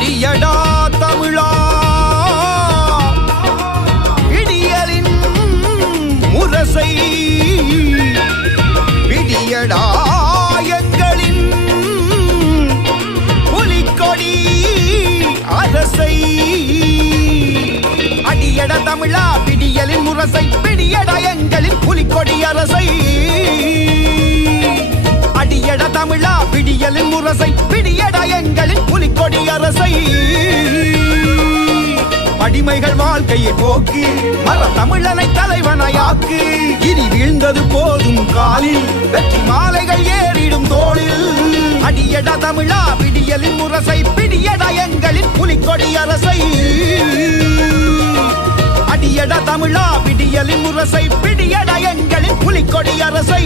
அடியடா தமிழா விடியலின் முரசை விடியடா எங்களின் புலிக்கொடி அரசை அடியட தமிழா விடியலின் முரசை விடியடா எங்களின் புலிக்கொடி அரசை அடியட தமிழா விடியலின் முரசை விடியடா எங்களின் புலிக்கொடி அரசை அடிமைகள் வாழ்க்கையை போக்கு மர தமிழனை தலைவனாயாக்கு இனி வீழ்ந்தது போதும் காலில் வெற்றி மாலைகள் ஏறிடும் தோளில் அடியட தமிழா விடியலின் முரசை விடியடா எங்களின் புலிக்கொடி அரசை அடியட தமிழா விடியலின் முரசை விடியடா எங்களின் புலிக்கொடி அரசை